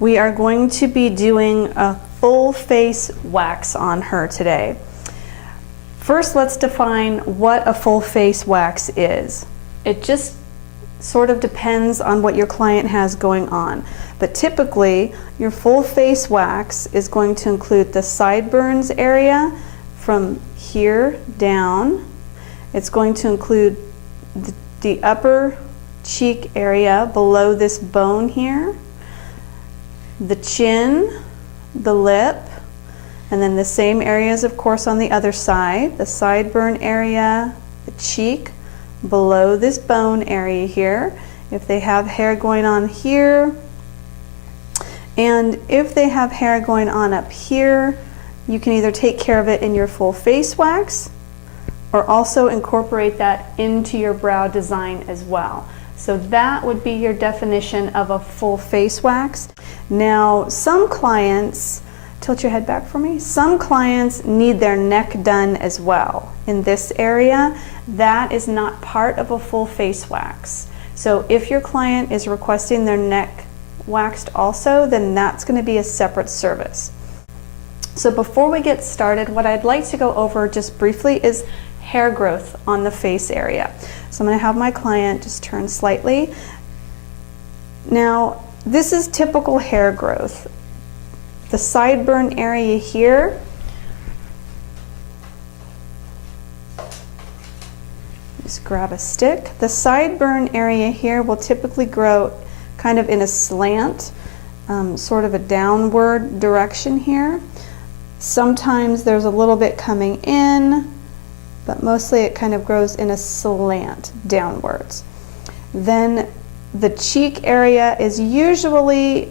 We are going to be doing a full face wax on her today. First, let's define what a full face wax is. It just sort of depends on what your client has going on. But typically, your full face wax is going to include the sideburns area from here down. It's going to include the upper cheek area below this bone here, the chin, the lip, and then the same areas, of course, on the other side, the sideburn area, the cheek, below this bone area here, if they have hair going on here, and if they have hair going on up here, you can either take care of it in your full face wax or also incorporate that into your brow design as well. So that would be your definition of a full face wax. Now, some clients, tilt your head back for me, some clients need their neck done as well. In this area, that is not part of a full face wax. So if your client is requesting their neck waxed also, then that's going to be a separate service. So before we get started, what I'd like to go over just briefly is hair growth on the face area. So I'm going to have my client just turn slightly. Now, this is typical hair growth. The sideburn area here, just grab a stick. The sideburn area here will typically grow kind of in a slant, sort of a downward direction here. Sometimes there's a little bit coming in, but mostly it kind of grows in a slant downwards. Then the cheek area is usually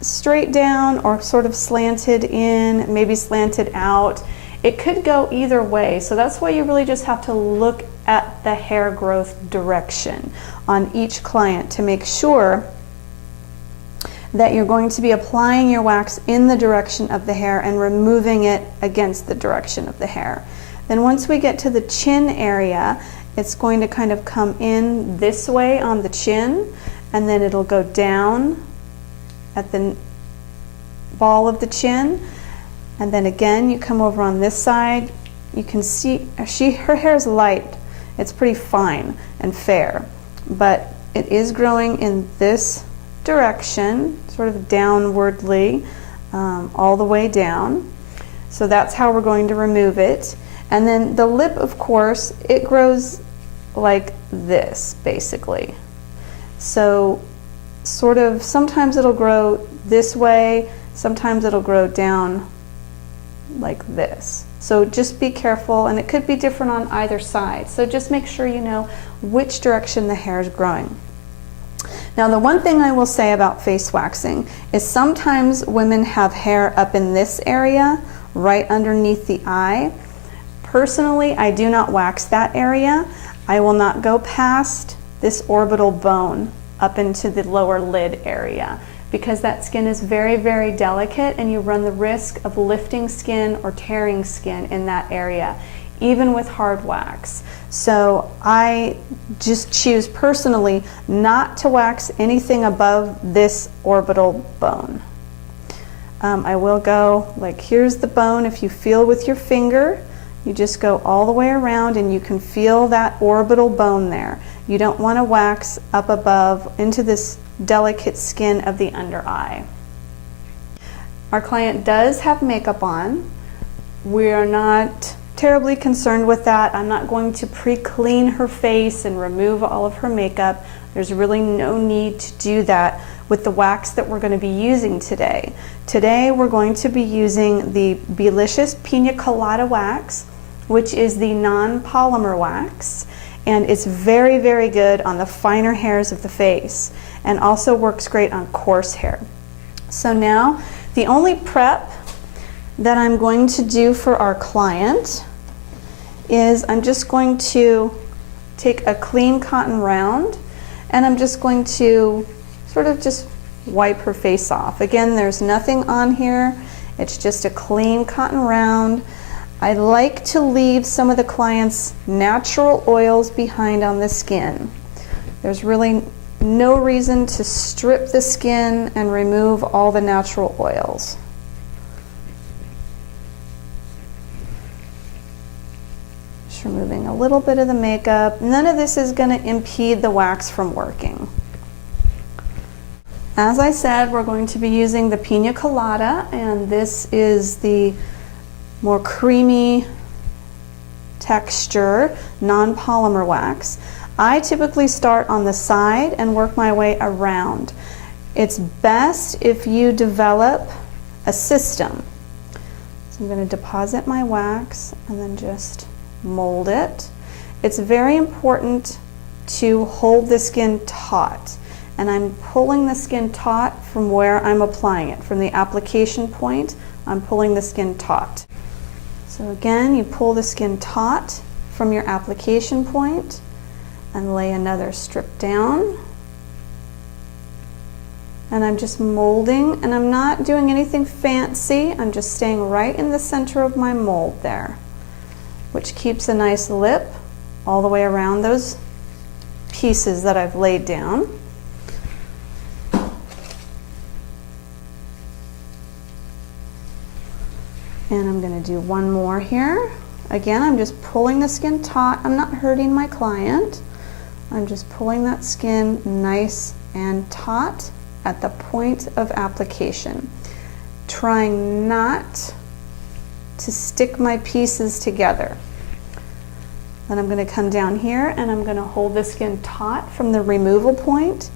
straight down or sort of slanted in, maybe slanted out. It could go either way, so that's why you really just have to look at the hair growth direction on each client to make sure that you're going to be applying your wax in the direction of the hair and removing it against the direction of the hair. Then once we get to the chin area, it's going to kind of come in this way on the chin, and then it'll go down at the ball of the chin, and then again you come over on this side. You can see her hair is light, it's pretty fine and fair, but it is growing in this direction, sort of downwardly, all the way down. So that's how we're going to remove it. And then the lip, of course, it grows like this basically. So sort of sometimes it'll grow this way, sometimes it'll grow down like this. So just be careful, and it could be different on either side. So just make sure you know which direction the hair is growing. Now, the one thing I will say about face waxing is sometimes women have hair up in this area, right underneath the eye. Personally, I do not wax that area. I will not go past this orbital bone up into the lower lid area, because that skin is very, very delicate and you run the risk of lifting skin or tearing skin in that area, even with hard wax. So I just choose personally not to wax anything above this orbital bone. I will go, like, here's the bone. If you feel with your finger, you just go all the way around and you can feel that orbital bone there. You don't want to wax up above into this delicate skin of the under eye. Our client does have makeup on. We are not terribly concerned with that. I'm not going to pre-clean her face and remove all of her makeup. There's really no need to do that with the wax that we're going to be using today. Today we're going to be using the Belicious Pina Colada Wax, which is the non-polymer wax, and it's very, very good on the finer hairs of the face and also works great on coarse hair. So now the only prep that I'm going to do for our client is I'm just going to take a clean cotton round and I'm just going to sort of just wipe her face off. Again, there's nothing on here. It's just a clean cotton round. I like to leave some of the client's natural oils behind on the skin. There's really no reason to strip the skin and remove all the natural oils. Just removing a little bit of the makeup. None of this is going to impede the wax from working. As I said, we're going to be using the Pina Colada, and this is the more creamy texture, non-polymer wax. I typically start on the side and work my way around. It's best if you develop a system. So I'm going to deposit my wax and then just mold it. It's very important to hold the skin taut. And I'm pulling the skin taut from where I'm applying it. From the application point, I'm pulling the skin taut. So again, you pull the skin taut from your application point and lay another strip down. And I'm just molding, and I'm not doing anything fancy. I'm just staying right in the center of my mold there, which keeps a nice lip all the way around those pieces that I've laid down. And I'm going to do one more here. Again, I'm just pulling the skin taut. I'm not hurting my client. I'm just pulling that skin nice and taut at the point of application. Trying not to stick my pieces together. Then I'm going to come down here and I'm going to hold the skin taut from the removal point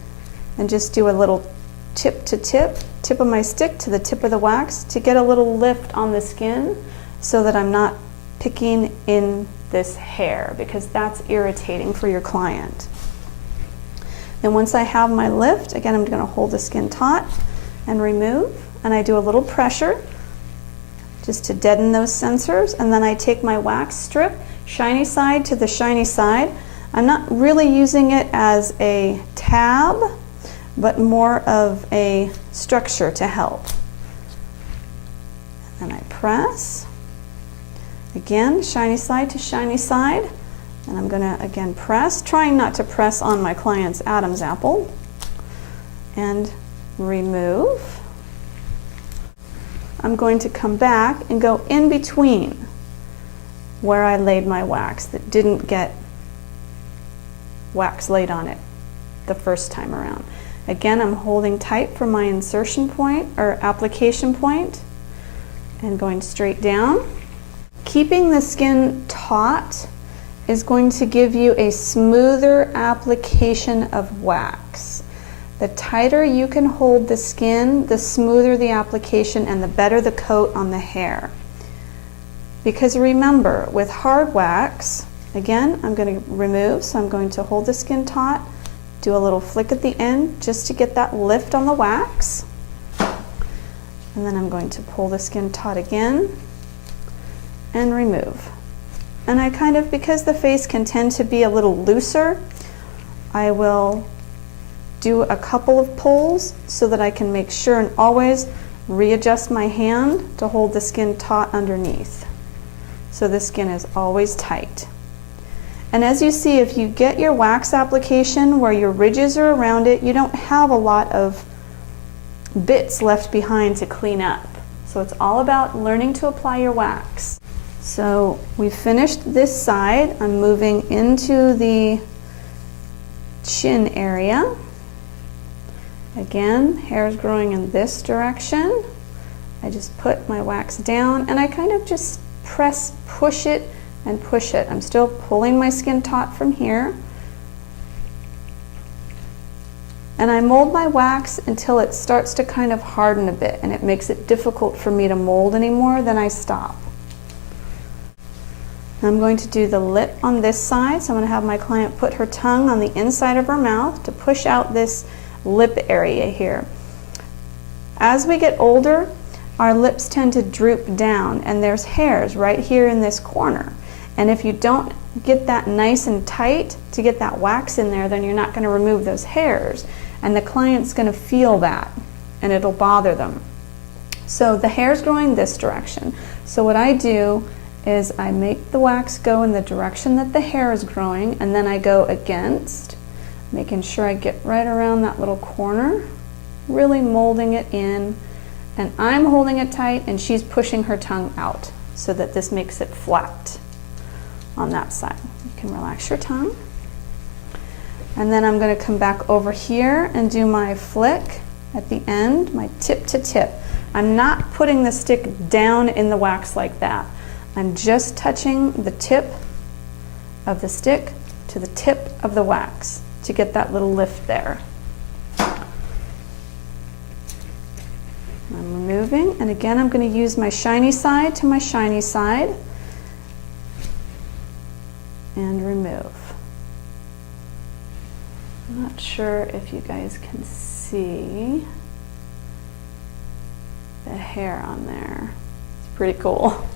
and just do a little tip to tip of my stick to the tip of the wax to get a little lift on the skin so that I'm not picking in this hair, because that's irritating for your client. And once I have my lift, again, I'm going to hold the skin taut and remove, and I do a little pressure just to deaden those sensors, and then I take my wax strip, shiny side to the shiny side. I'm not really using it as a tab, but more of a structure to help. And I press, again, shiny side to shiny side, and I'm gonna again press, trying not to press on my client's Adam's apple, and remove. I'm going to come back and go in between where I laid my wax that didn't get wax laid on it the first time around. Again, I'm holding tight from my insertion point or application point and going straight down. Keeping the skin taut is going to give you a smoother application of wax. The tighter you can hold the skin, the smoother the application and the better the coat on the hair. Because remember, with hard wax, again, I'm going to remove, so I'm going to hold the skin taut, do a little flick at the end just to get that lift on the wax. And then I'm going to pull the skin taut again and remove. And I kind of, because the face can tend to be a little looser, I will do a couple of pulls so that I can make sure and always readjust my hand to hold the skin taut underneath. So the skin is always tight. And as you see, if you get your wax application where your ridges are around it, you don't have a lot of bits left behind to clean up. So it's all about learning to apply your wax. So we finished this side. I'm moving into the chin area. Again, hair is growing in this direction. I just put my wax down and I kind of just press, push it and push it. I'm still pulling my skin taut from here. And I mold my wax until it starts to kind of harden a bit and it makes it difficult for me to mold anymore, then I stop. I'm going to do the lip on this side, so I'm going to have my client put her tongue on the inside of her mouth to push out this lip area here. As we get older, our lips tend to droop down and there's hairs right here in this corner. And if you don't get that nice and tight to get that wax in there, then you're not going to remove those hairs. And the client's going to feel that and it'll bother them. So the hair's growing this direction. So what I do is I make the wax go in the direction that the hair is growing, and then I go against. making sure I get right around that little corner, really molding it in, and I'm holding it tight and she's pushing her tongue out so that this makes it flat on that side. You can relax your tongue. And then I'm going to come back over here and do my flick at the end, my tip to tip. I'm not putting the stick down in the wax like that. I'm just touching the tip of the stick to the tip of the wax to get that little lift there. I'm removing, and again I'm going to use my shiny side to my shiny side and remove. I'm not sure if you guys can see the hair on there. It's pretty cool.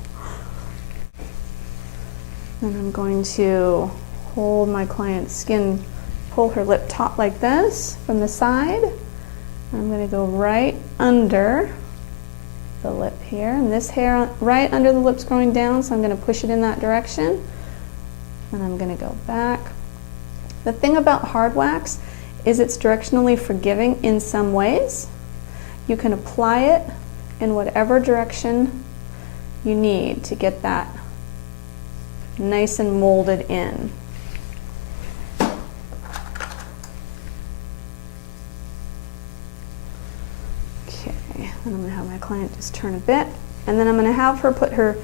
And I'm going to hold my client's skin, pull her lip taut like this from the side. I'm going to go right under the lip here, and this hair right under the lip's going down, so I'm going to push it in that direction. And I'm going to go back. The thing about hard wax is it's directionally forgiving in some ways. You can apply it in whatever direction you need to get that nice and molded in. Okay, and I'm going to have my client just turn a bit, and then I'm going to have her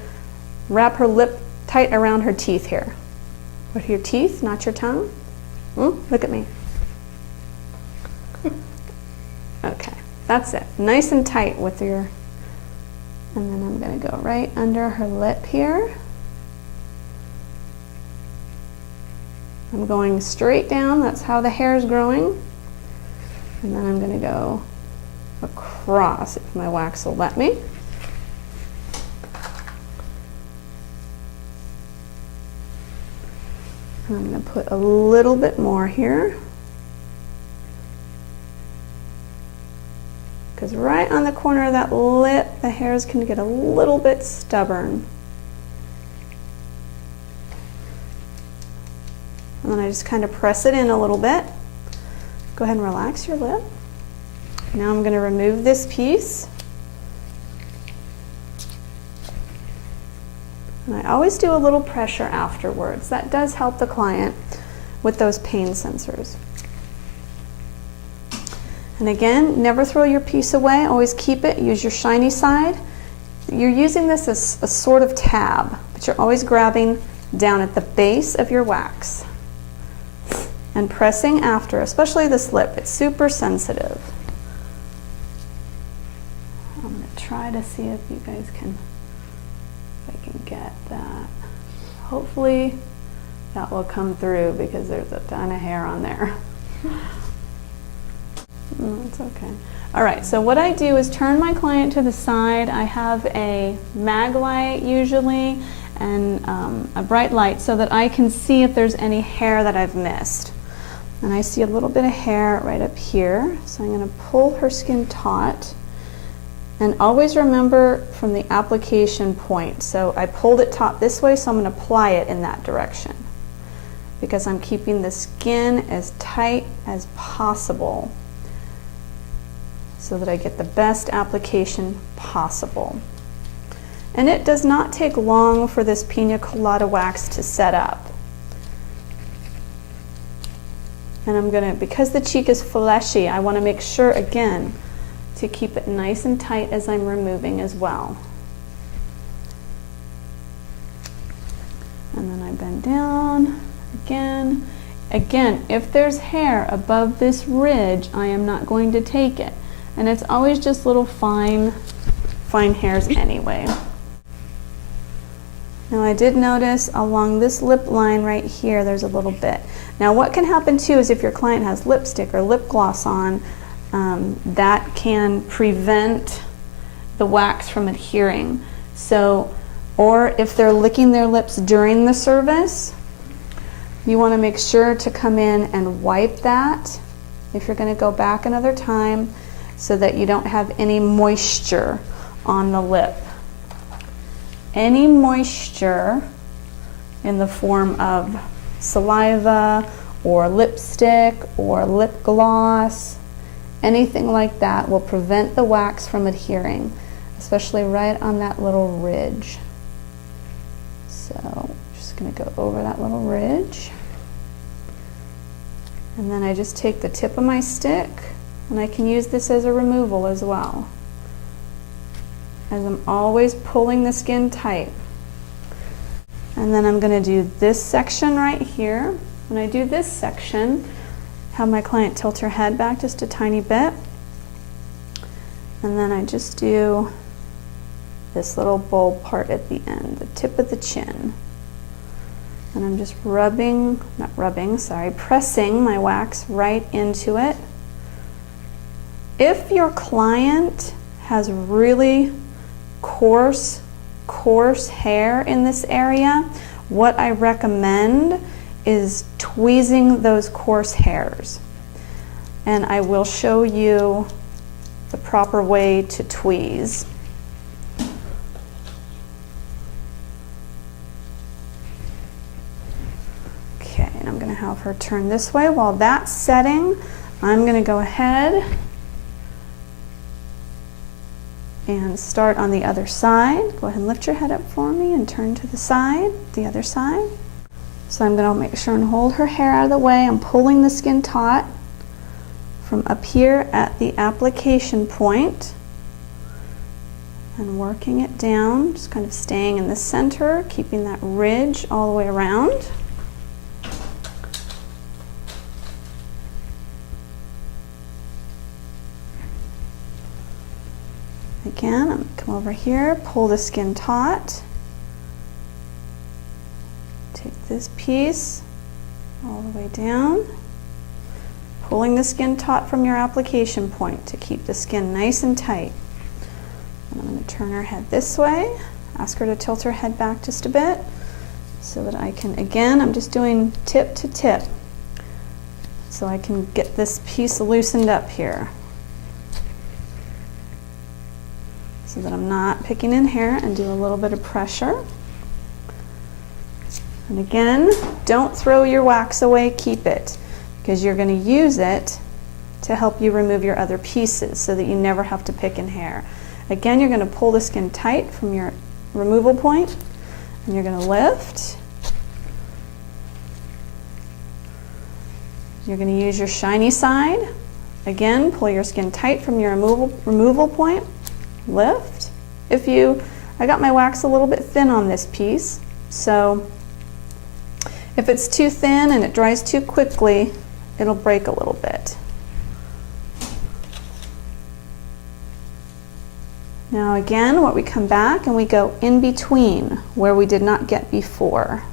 wrap her lip tight around her teeth here. With your teeth, not your tongue. Look at me. Okay, that's it. Nice and tight with your, and then I'm going to go right under her lip here. I'm going straight down, that's how the hair is growing. And then I'm going to go across, if my wax will let me. And I'm going to put a little bit more here. Because right on the corner of that lip, the hairs can get a little bit stubborn. And then I just kind of press it in a little bit. Go ahead and relax your lip. Now I'm going to remove this piece. And I always do a little pressure afterwards. That does help the client with those pain sensors. And again, never throw your piece away. Always keep it. Use your shiny side. You're using this as a sort of tab, but you're always grabbing down at the base of your wax and pressing after, especially this lip. It's super sensitive. I'm going to try to see if you guys can, if I can get that. Hopefully that will come through because there's a ton of hair on there. It's okay. All right, so what I do is turn my client to the side. I have a mag light usually and a bright light so that I can see if there's any hair that I've missed. And I see a little bit of hair right up here, so I'm going to pull her skin taut. And always remember from the application point. So I pulled it taut this way, so I'm going to apply it in that direction because I'm keeping the skin as tight as possible so that I get the best application possible. And it does not take long for this Pina Colada wax to set up. And I'm going to, because the cheek is fleshy, I want to make sure again to keep it nice and tight as I'm removing as well. And then I bend down again. Again, if there's hair above this ridge, I am not going to take it. And it's always just little fine hairs anyway. Now I did notice along this lip line right here, there's a little bit. Now what can happen too is if your client has lipstick or lip gloss on, that can prevent the wax from adhering. So, or if they're licking their lips during the service, you want to make sure to come in and wipe that if you're going to go back another time so that you don't have any moisture on the lip. Any moisture in the form of saliva or lipstick or lip gloss, anything like that will prevent the wax from adhering, especially right on that little ridge. So just going to go over that little ridge. And then I just take the tip of my stick, and I can use this as a removal as well, as I'm always pulling the skin tight. And then I'm going to do this section right here. When I do this section, have my client tilt her head back just a tiny bit, and then I just do this little bulb part at the end, the tip of the chin. And I'm just pressing my wax right into it. If your client has really coarse hair in this area, what I recommend is tweezing those coarse hairs. And I will show you the proper way to tweeze. Okay, and I'm going to have her turn this way. While that's setting, I'm going to go ahead and start on the other side. Go ahead and lift your head up for me and turn to the side, the other side. So I'm going to make sure and hold her hair out of the way. I'm pulling the skin taut from up here at the application point and working it down, just kind of staying in the center, keeping that ridge all the way around. Again, I'm going to come over here, pull the skin taut. Take this piece all the way down, pulling the skin taut from your application point to keep the skin nice and tight. And I'm going to turn her head this way, ask her to tilt her head back just a bit so that I can, again, I'm just doing tip to tip so I can get this piece loosened up here so that I'm not picking in hair, and do a little bit of pressure. And again, don't throw your wax away, keep it, because you're going to use it to help you remove your other pieces so that you never have to pick in hair. Again, you're going to pull the skin tight from your removal point, and you're going to lift. You're going to use your shiny side. Again, pull your skin tight from your removal point, lift. I got my wax a little bit thin on this piece, so if it's too thin and it dries too quickly, it'll break a little bit. Now again, we come back and we go in between where we did not get before.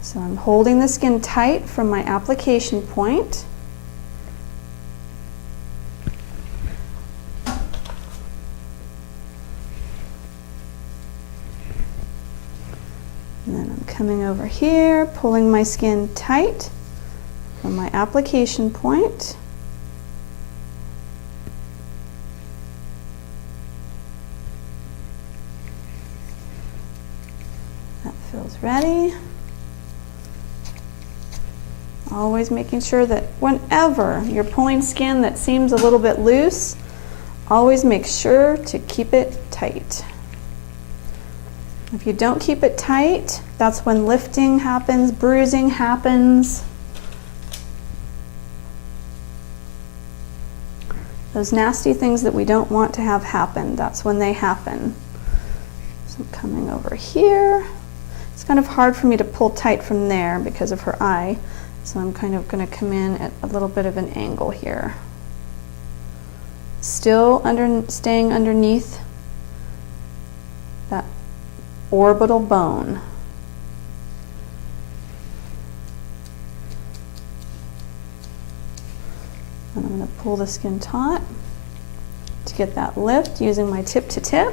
So I'm holding the skin tight from my application point. And then I'm coming over here, pulling my skin tight from my application point. That feels ready. Always making sure that whenever you're pulling skin that seems a little bit loose, always make sure to keep it tight. If you don't keep it tight, that's when lifting happens, bruising happens. Those nasty things that we don't want to have happen, that's when they happen. So I'm coming over here. It's kind of hard for me to pull tight from there because of her eye, so I'm kind of going to come in at a little bit of an angle here. Still staying underneath that orbital bone. And I'm going to pull the skin taut to get that lift using my tip to tip.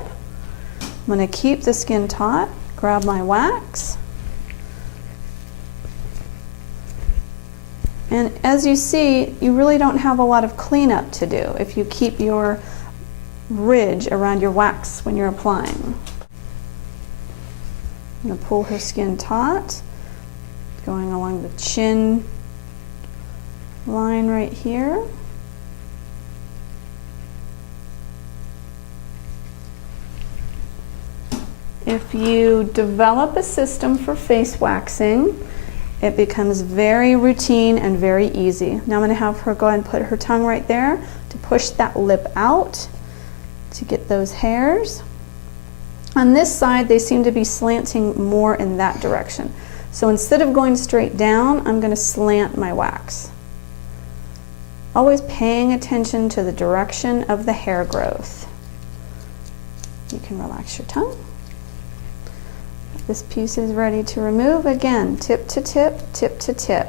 I'm going to keep the skin taut, grab my wax, and as you see, you really don't have a lot of cleanup to do if you keep your ridge around your wax when you're applying. I'm going to pull her skin taut, Going along the chin line right here. If you develop a system for face waxing, it becomes very routine and very easy. Now I'm going to have her go ahead and put her tongue right there to push that lip out to get those hairs. On this side, they seem to be slanting more in that direction. So instead of going straight down, I'm going to slant my wax. Always paying attention to the direction of the hair growth. You can relax your tongue. This piece is ready to remove. Again, tip to tip, tip to tip,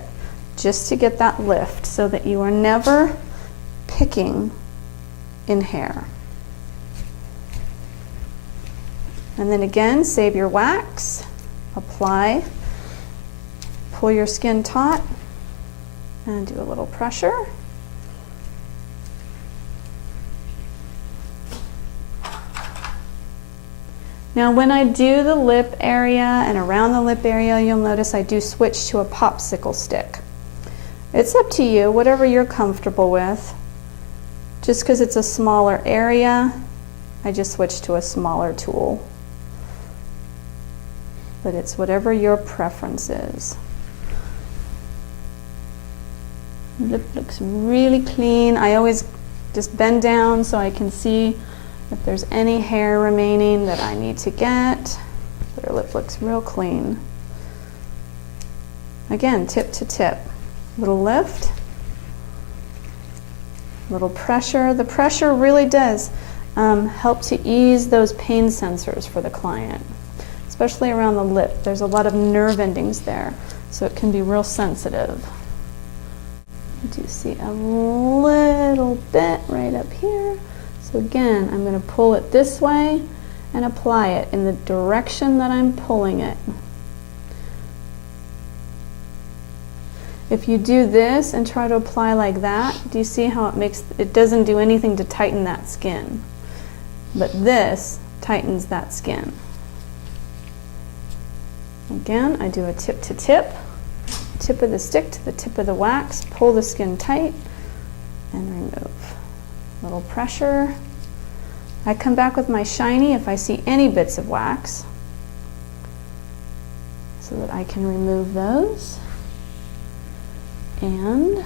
just to get that lift so that you are never picking in hair. And then again, save your wax, apply, pull your skin taut, and do a little pressure. Now when I do the lip area and around the lip area, you'll notice I do switch to a popsicle stick. It's up to you, whatever you're comfortable with. Just because it's a smaller area, I just switch to a smaller tool. But it's whatever your preference is. Lip looks really clean. I always just bend down so I can see if there's any hair remaining that I need to get. But her lip looks real clean. Again, tip to tip. Little lift, little pressure. The pressure really does help to ease those pain sensors for the client, especially around the lip. There's a lot of nerve endings there, so it can be real sensitive. You do see a little bit right up here. So again, I'm going to pull it this way and apply it in the direction that I'm pulling it. If you do this and try to apply like that, do you see how it doesn't do anything to tighten that skin? But this tightens that skin. Again, I do a tip to tip, tip of the stick to the tip of the wax, pull the skin tight, and remove. Little pressure. I come back with my shiny if I see any bits of wax so that I can remove those. And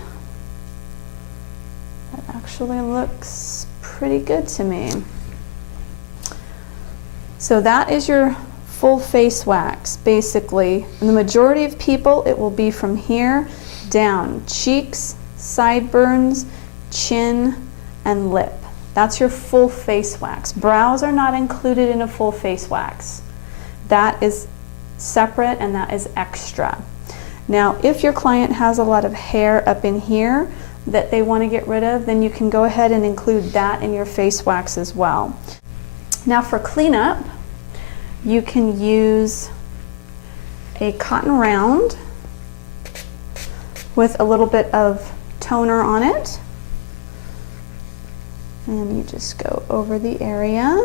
that actually looks pretty good to me. So that is your full face wax, basically. And the majority of people, it will be from here down. Cheeks, sideburns, chin, and lip. That's your full face wax. Brows are not included in a full face wax. That is separate and that is extra. Now, if your client has a lot of hair up in here that they want to get rid of, then you can go ahead and include that in your face wax as well. Now for cleanup, you can use a cotton round with a little bit of toner on it. And you just go over the area.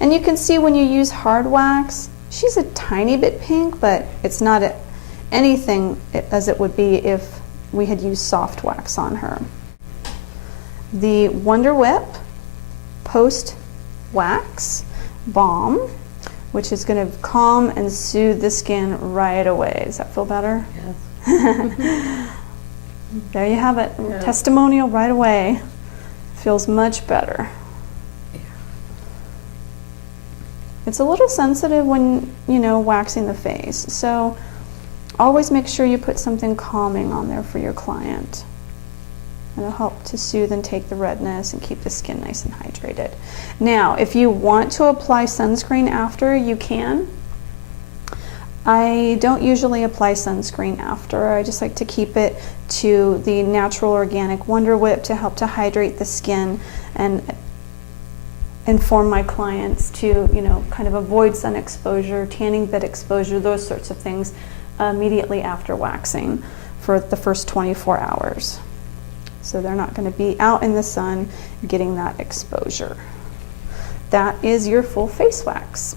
And you can see when you use hard wax, she's a tiny bit pink, but it's not anything as it would be if we had used soft wax on her. The Wonder Whip Post Wax Balm, which is going to calm and soothe the skin right away. Does that feel better? Yes. There you have it. Yeah. Testimonial right away. Feels much better. Yeah. It's a little sensitive when, waxing the face. So always make sure you put something calming on there for your client. It'll help to soothe and take the redness and keep the skin nice and hydrated. Now, if you want to apply sunscreen after, you can. I don't usually apply sunscreen after. I just like to keep it to the natural organic Wonder Whip to help to hydrate the skin and inform my clients to, kind of avoid sun exposure, tanning bed exposure, those sorts of things immediately after waxing for the first 24 hours. So they're not going to be out in the sun getting that exposure. That is your full face wax.